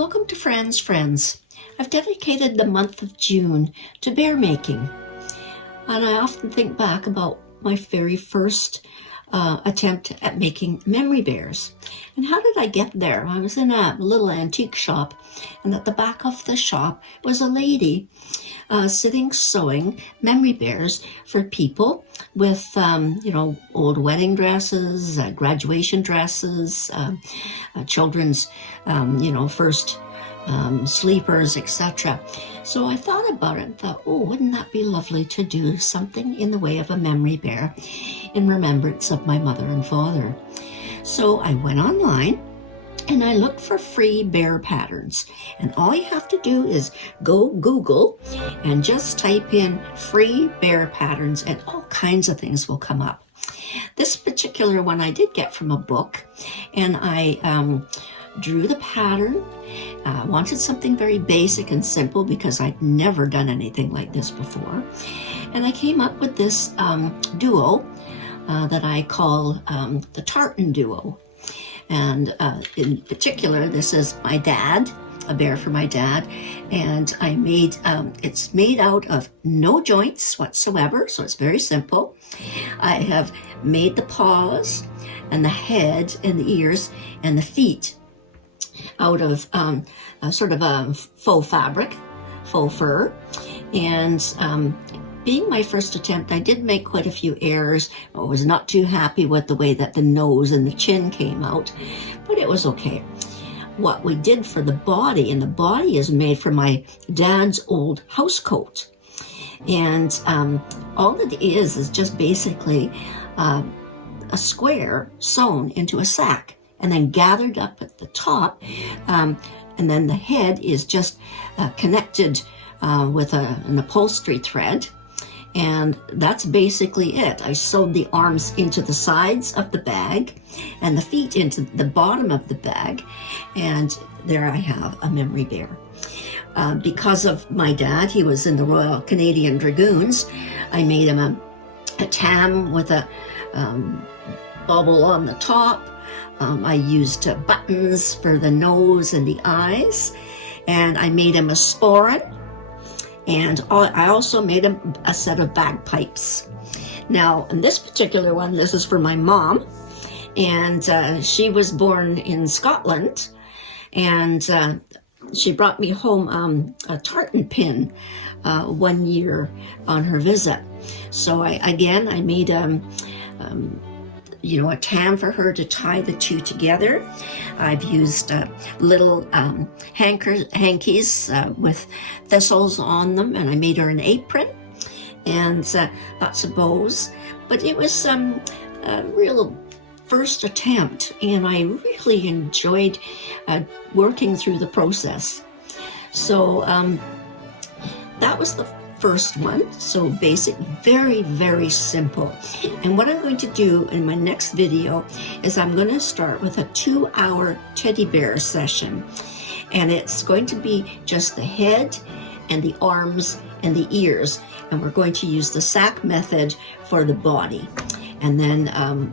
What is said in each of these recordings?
Welcome to Fran's Friends. I've dedicated the month of June to bear making, and I often think back about my very first attempt at making memory bears. And how did I get there? I was in a little antique shop, and at the back of the shop was a lady sitting sewing memory bears for people with, old wedding dresses, graduation dresses, children's, first sleepers, etc. So I thought about it and thought, wouldn't that be lovely to do something in the way of a memory bear in remembrance of my mother and father. So I went online and I looked for free bear patterns. And all you have to do is go Google and just type in free bear patterns and all kinds of things will come up. This particular one I did get from a book, and I drew the pattern. I wanted something very basic and simple because I'd never done anything like this before. And I came up with this duo that I call the tartan duo. And in particular, this is my dad, a bear for my dad. And I made, it's made out of no joints whatsoever, so it's very simple. I have made the paws and the head and the ears and the feet out of a sort of a faux fabric, faux fur. And being my first attempt, I did make quite a few errors. I was not too happy with the way that the nose and the chin came out, but it was okay. What we did for the body, and the body is made from my dad's old house coat. And all it is just basically a square sewn into a sack and then gathered up at the top. And then the head is just connected with an upholstery thread. And that's basically it. I sewed the arms into the sides of the bag and the feet into the bottom of the bag. And there I have a memory bear. Because of my dad, he was in the Royal Canadian Dragoons. I made him a tam with a bubble on the top. I used buttons for the nose and the eyes. And I made him a sporran. And I also made a set of bagpipes. Now, in this particular one, this is for my mom. And she was born in Scotland. And she brought me home a tartan pin 1 year on her visit. So I made a tam for her to tie the two together. I've used little hankies with thistles on them, and I made her an apron and lots of bows. But it was a real first attempt, and I really enjoyed working through the process. So that was the first one. So basic, very, very simple. And what I'm going to do in my next video is I'm going to start with a 2-hour teddy bear session. And it's going to be just the head and the arms and the ears. And we're going to use the sack method for the body. And then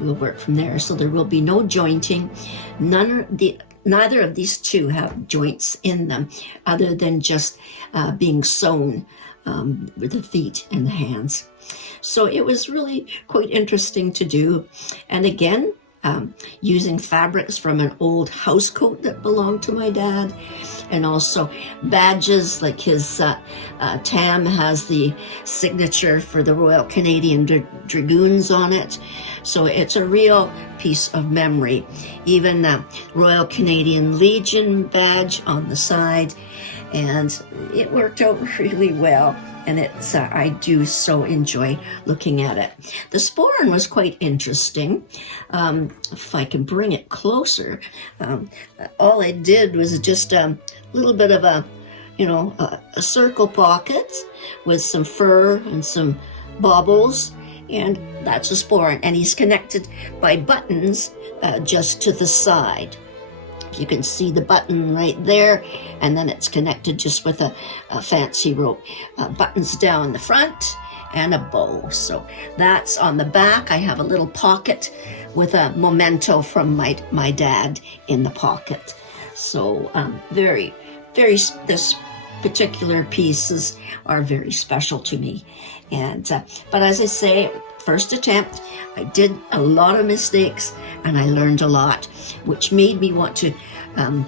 we'll work from there. So there will be no jointing. Neither of these two have joints in them other than just being sewn with the feet and the hands. So it was really quite interesting to do. And again, using fabrics from an old house coat that belonged to my dad, and also badges, like his tam has the signature for the Royal Canadian Dragoons on it. So it's a real piece of memory. Even the Royal Canadian Legion badge on the side. And it worked out really well, and it's I do so enjoy looking at it. The sporran was quite interesting. If I can bring it closer, all I did was just a little bit of a circle pocket with some fur and some baubles, and that's a sporran. And he's connected by buttons just to the side. You can see the button right there, and then it's connected just with a fancy rope. Buttons down the front and a bow. So that's on the back. I have a little pocket with a memento from my dad in the pocket. So this particular pieces are very special to me. And but as I say, first attempt, I did a lot of mistakes and I learned a lot, which made me want to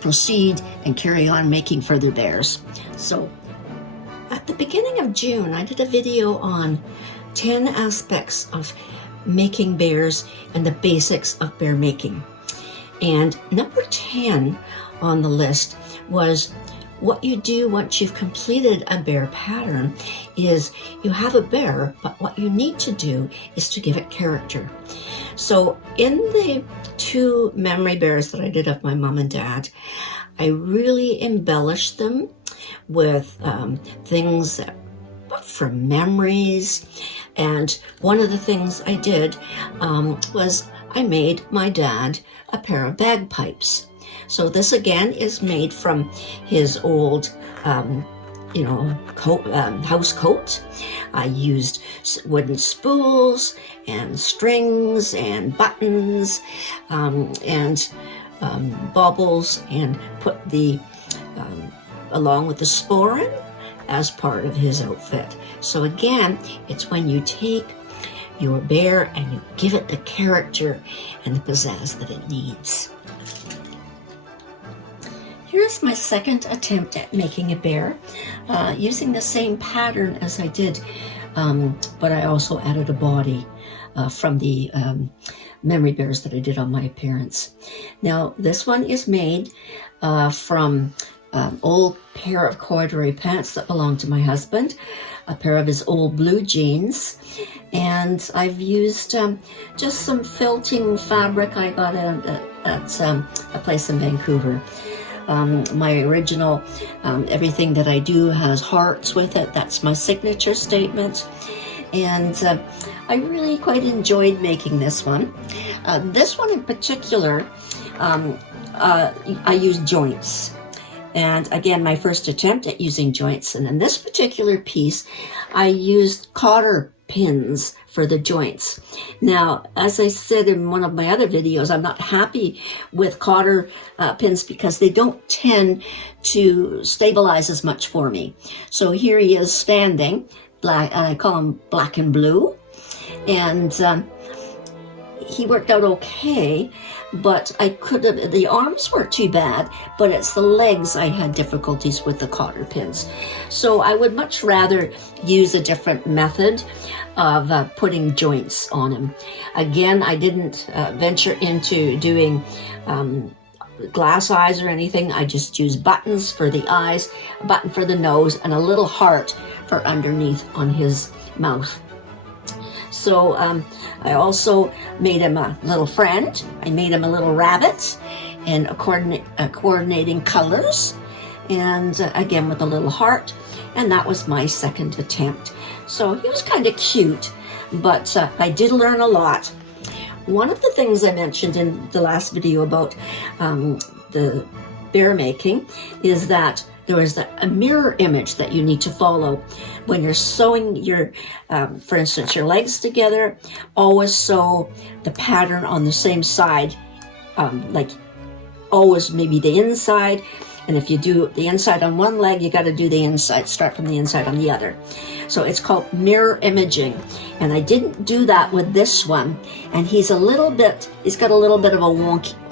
proceed and carry on making further bears. So at the beginning of June, I did a video on 10 aspects of making bears and the basics of bear making. And number 10 on the list was what you do once you've completed a bear pattern is you have a bear, but what you need to do is to give it character. So in the 2 memory bears that I did of my mom and dad, I really embellished them with things from memories. And one of the things I did was I made my dad a pair of bagpipes. So this again is made from his old, house coat. I used wooden spools and strings and buttons and baubles, and put the along with the sporran as part of his outfit. So again, it's when you take your bear and you give it the character and the pizzazz that it needs. Here's my second attempt at making a bear, using the same pattern as I did, but I also added a body from the memory bears that I did on my parents. Now, this one is made from old pair of corduroy pants that belonged to my husband, a pair of his old blue jeans, and I've used just some felting fabric I got at a place in Vancouver. My original, everything that I do has hearts with it. That's my signature statement. And I really quite enjoyed making this one. This one in particular, I used joints. And again, my first attempt at using joints. And in this particular piece, I used cotter pins for the joints. Now, as I said in one of my other videos, I'm not happy with cotter pins because they don't tend to stabilize as much for me. So here he is standing, black, I call him black and blue, and he worked out okay, but I could have, the arms weren't too bad, but it's the legs I had difficulties with the cotter pins. So I would much rather use a different method of putting joints on him. Again, I didn't venture into doing glass eyes or anything. I just used buttons for the eyes, a button for the nose, and a little heart for underneath on his mouth. So I also made him a little friend. I made him a little rabbit in coordinating colors, and again with a little heart, and that was my second attempt. So he was kind of cute, but I did learn a lot. One of the things I mentioned in the last video about the bear making is that there is a mirror image that you need to follow when you're sewing your, for instance, your legs together. Always sew the pattern on the same side, like always maybe the inside. And if you do the inside on one leg, you got to do the inside, start from the inside on the other. So it's called mirror imaging. And I didn't do that with this one. And he's got a little bit of a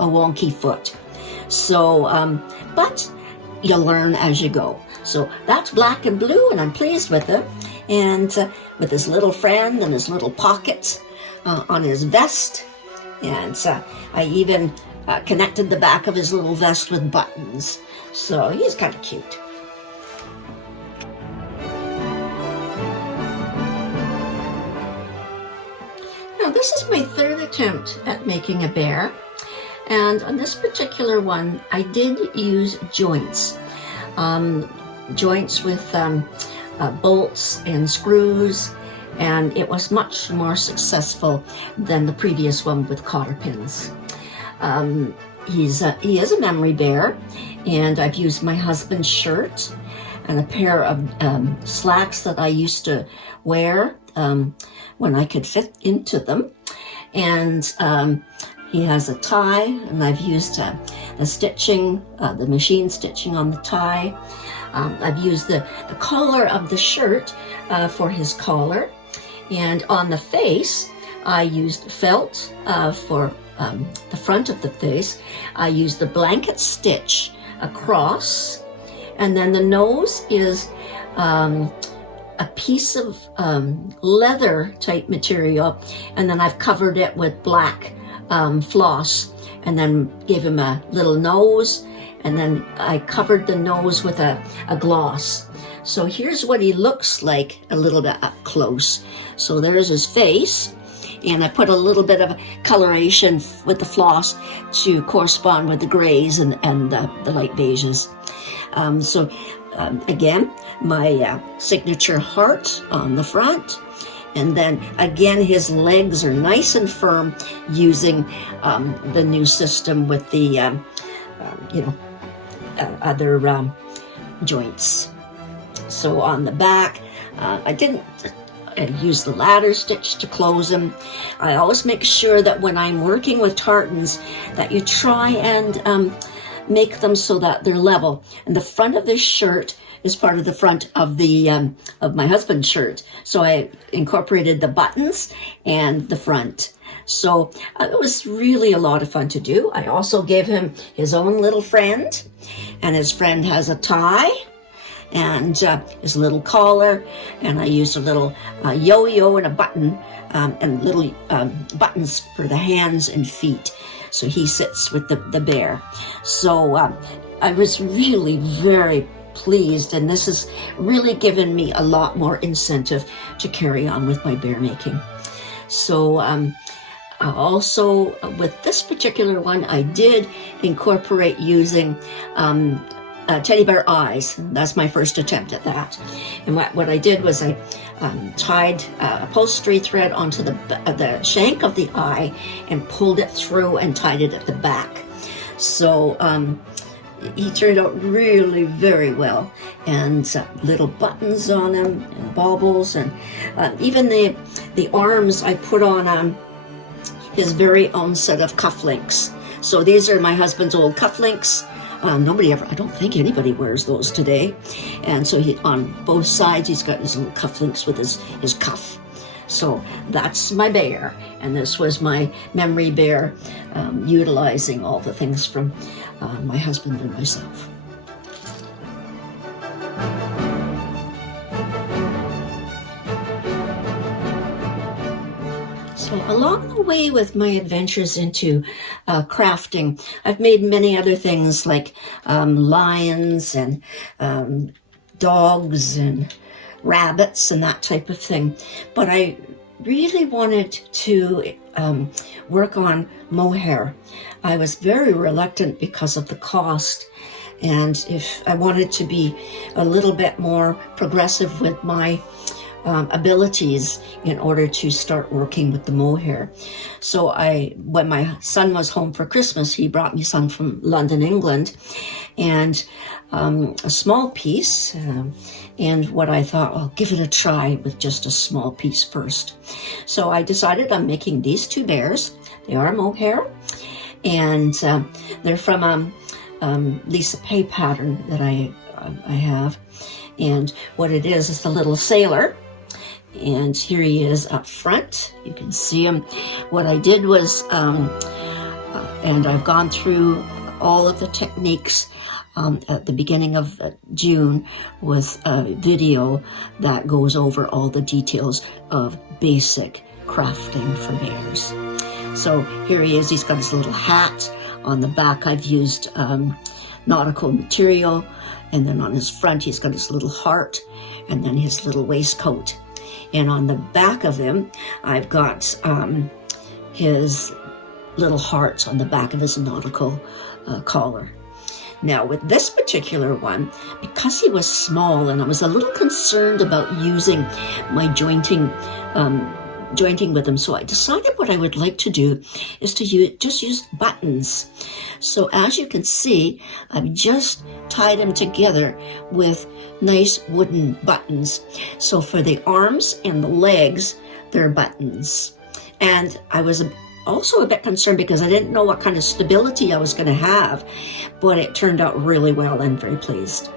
wonky foot. So, but you learn as you go. So that's black and blue, and I'm pleased with it. And with his little friend and his little pockets on his vest. And I even connected the back of his little vest with buttons. So he's kind of cute. Now this is my third attempt at making a bear. And on this particular one, I did use joints. Joints with bolts and screws, and it was much more successful than the previous one with cotter pins. He is a memory bear, and I've used my husband's shirt and a pair of slacks that I used to wear when I could fit into them. And He has a tie, and I've used the stitching, the machine stitching on the tie. I've used the collar of the shirt for his collar. And on the face, I used felt for the front of the face. I used the blanket stitch across. And then the nose is a piece of leather type material. And then I've covered it with black floss, and then gave him a little nose, and then I covered the nose with a gloss. So here's what he looks like a little bit up close. So there's his face, and I put a little bit of coloration with the floss to correspond with the grays and the light beiges. Again, my signature heart on the front. And then again, his legs are nice and firm using the new system with the, other joints. So on the back, I didn't use the ladder stitch to close them. I always make sure that when I'm working with tartans that you try and make them so that they're level. And the front of this shirt is part of the front of the of my husband's shirt. So I incorporated the buttons and the front. So it was really a lot of fun to do. I also gave him his own little friend, and his friend has a tie and his little collar, and I used a little yo-yo and a button and little buttons for the hands and feet. So he sits with the bear. So I was really very pleased, and this has really given me a lot more incentive to carry on with my bear making. So also with this particular one, I did incorporate using teddy bear eyes. That's my first attempt at that. And what I did was I tied upholstery thread onto the shank of the eye and pulled it through and tied it at the back. So he turned out really very well, and little buttons on him and baubles, and even the arms I put on his very own set of cufflinks. So these are my husband's old cufflinks. I don't think anybody wears those today. And so on both sides, he's got his little cufflinks with his cuff. So that's my bear. And this was my memory bear, utilizing all the things from my husband and myself. So along the way with my adventures into crafting, I've made many other things like lions and dogs and rabbits and that type of thing. But I really wanted to work on mohair. I was very reluctant because of the cost, and if I wanted to be a little bit more progressive with my abilities in order to start working with the mohair. So when my son was home for Christmas, he brought me some from London, England, and a small piece. And what I thought, I'll give it a try with just a small piece first. So I decided I'm making these two bears. They are mohair, and they're from Lisa Pay pattern that I have. And what it is the little sailor. And here he is up front. You can see him. What I did was, and I've gone through all of the techniques at the beginning of June with a video that goes over all the details of basic crafting for bears. So here he is. He's got his little hat. On the back, I've used nautical material. And then on his front, he's got his little heart and then his little waistcoat. And on the back of him, I've got his little hearts on the back of his nautical collar. Now, with this particular one, because he was small and I was a little concerned about using my jointing with him, so I decided what I would like to do is to just use buttons. So as you can see, I've just tied them together with nice wooden buttons. So for the arms and the legs, they're buttons. And I was also a bit concerned because I didn't know what kind of stability I was going to have, but it turned out really well. I'm very pleased.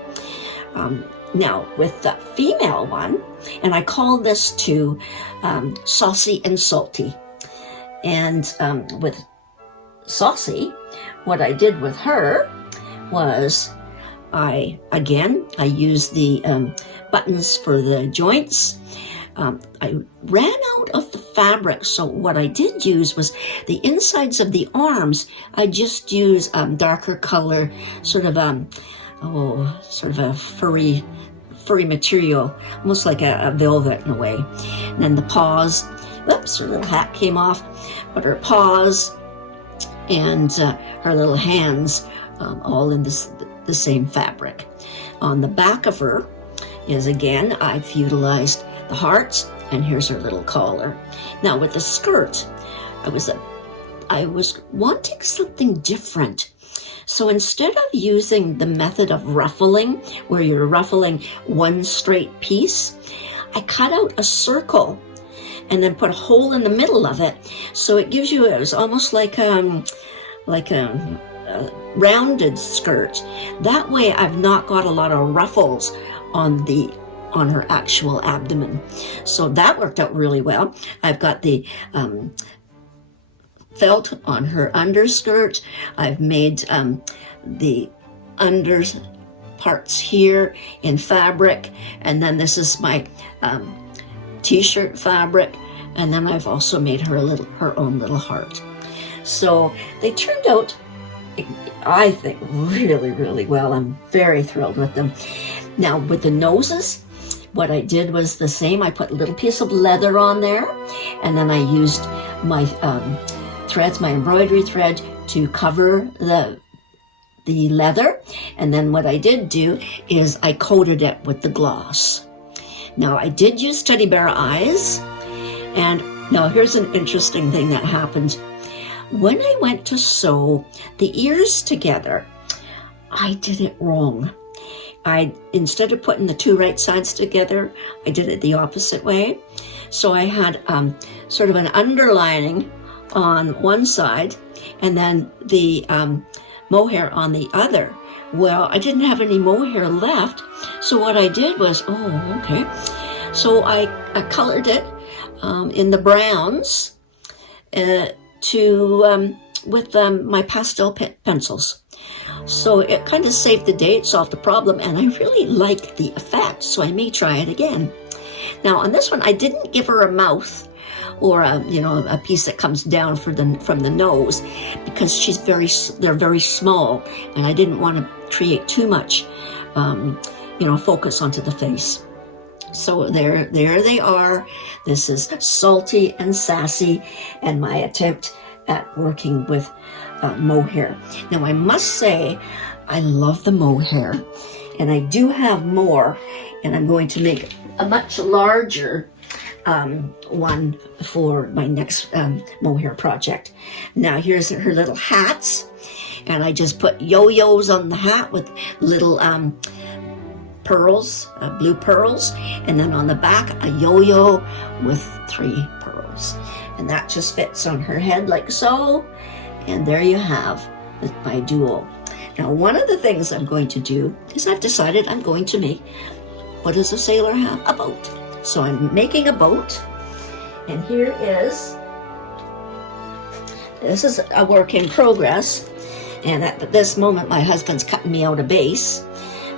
Now with the female one, and I call this to Saucy and Salty. And with Saucy, what I did with her was I used the buttons for the joints. I ran out of the fabric, so what I did use was the insides of the arms. I just used darker color, sort of a furry material, almost like a velvet in a way. And then the paws, oops, her little hat came off, but her paws and her little hands, all in the same fabric. On the back of her is, again, I've utilized the hearts, and here's her little collar. Now with the skirt, I was wanting something different. So instead of using the method of ruffling, where you're ruffling one straight piece, I cut out a circle and then put a hole in the middle of it. So it gives you, it was almost like a rounded skirt. That way I've not got a lot of ruffles on her actual abdomen. So that worked out really well. I've got the felt on her underskirt. I've made the under parts here in fabric, and then this is my t-shirt fabric, and then I've also made her own little heart. So they turned out, I think, really, really well. I'm very thrilled with them. Now with the noses, what I did was the same. I put a little piece of leather on there, and then I used my threads, my embroidery thread, to cover the leather. And then what I did do is I coated it with the gloss. Now I did use teddy bear eyes, and now here's an interesting thing that happened. When I went to sew the ears together, I did it wrong. Instead of putting the two right sides together, I did it the opposite way. So I had sort of an underlining on one side and then the mohair on the other. Well, I didn't have any mohair left, so what I did was, so I colored it in the browns with my pastel pencils. So it kind of saved the day, it solved the problem, and I really liked the effect, so I may try it again. Now on this one, I didn't give her a mouth or a piece that comes down from the nose, because they're very small, and I didn't want to create too much focus onto the face. So there they are. This is Salty and Sassy, and my attempt at working with mohair. Now I must say, I love the mohair, and I do have more, and I'm going to make a much larger one for my next mohair project. Now here's her little hats, and I just put yo-yos on the hat with little pearls, blue pearls, and then on the back a yo-yo with 3 pearls, and that just fits on her head like so. And there you have my duo. Now one of the things I'm going to do is I've decided I'm going to make, what does a sailor have? A boat. So I'm making a boat, and this is a work in progress, and at this moment my husband's cutting me out a base,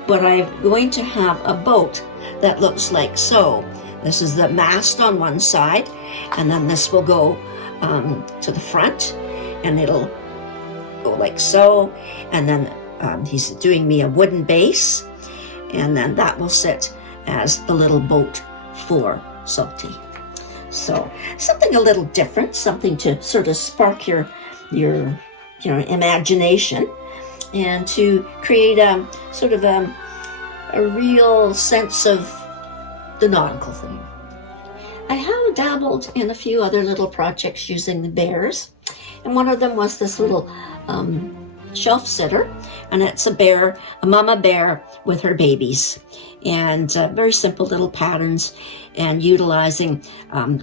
but I'm going to have a boat that looks like so. This is the mast on one side, and then this will go to the front, and it'll go like so, and then he's doing me a wooden base, and then that will sit as the little boat for Salty. So something a little different, something to sort of spark your imagination, and to create a sort of a real sense of the nautical theme. I have dabbled in a few other little projects using the bears, and one of them was this little shelf sitter, and it's a mama bear with her babies, and very simple little patterns, and utilizing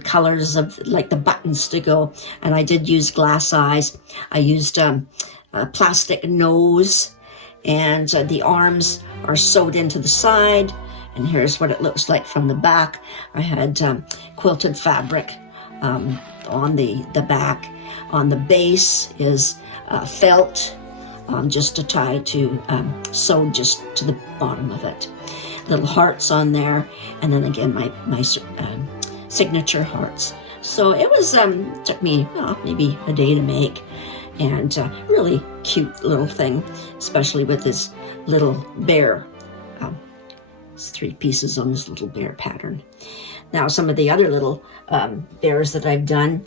colors of like the buttons to go. And I did use glass eyes. I used a plastic nose, and the arms are sewed into the side. And here's what it looks like from the back. I had quilted fabric on the back. On the base is felt, just to tie to, sewed just to the bottom of it. Little hearts on there, and then again my signature hearts. So it was took me maybe a day to make, and really cute little thing, especially with this little bear. It's 3 pieces on this little bear pattern. Now some of the other little bears that I've done,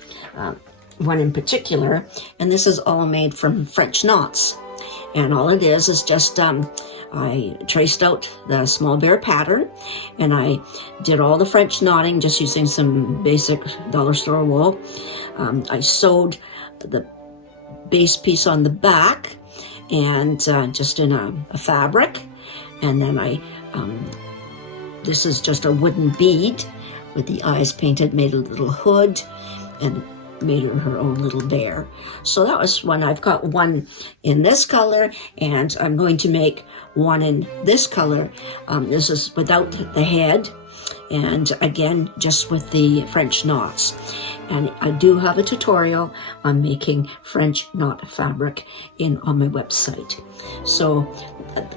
one in particular, and this is all made from French knots. And all it is just, I traced out the small bear pattern, and I did all the French knotting just using some basic dollar store wool. I sewed the base piece on the back, and just in a fabric. And then this is just a wooden bead with the eyes painted, made a little hood, and made her own little bear. So that was one. I've got one in this color, and I'm going to make one in this color. This is without the head, and again just with the French knots. And I do have a tutorial on making French knot fabric on my website. So,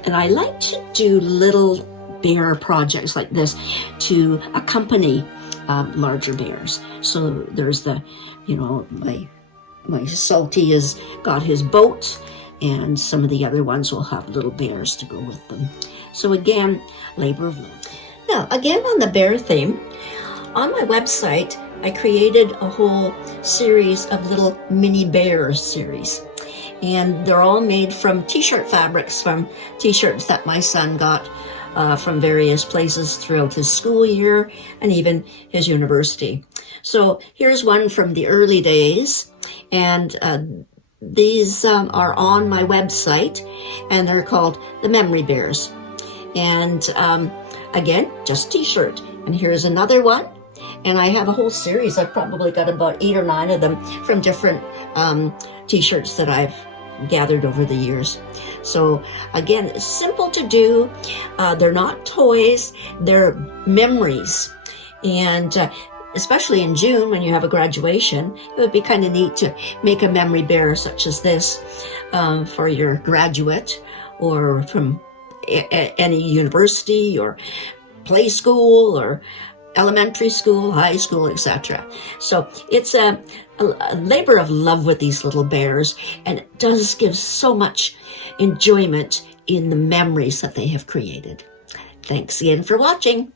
and I like to do little bear projects like this to accompany larger bears. So there's the, my Salty has got his boat, and some of the other ones will have little bears to go with them. So again, labor of love. Now, again on the bear theme, on my website, I created a whole series of little mini bears series. And they're all made from t-shirt fabrics, from t-shirts that my son got from various places throughout his school year and even his university. So here's one from the early days, and these are on my website, and they're called the Memory Bears. And again, just t-shirt. And here's another one, and I have a whole series. I've probably got about 8 or 9 of them from different t-shirts that I've gathered over the years. So again, it's simple to do. They're not toys, they're memories. And especially in June when you have a graduation, it would be kind of neat to make a memory bear such as this for your graduate, or from any university or play school or elementary school, high school, etc. So it's a labor of love with these little bears, and it does give so much enjoyment in the memories that they have created. Thanks again for watching.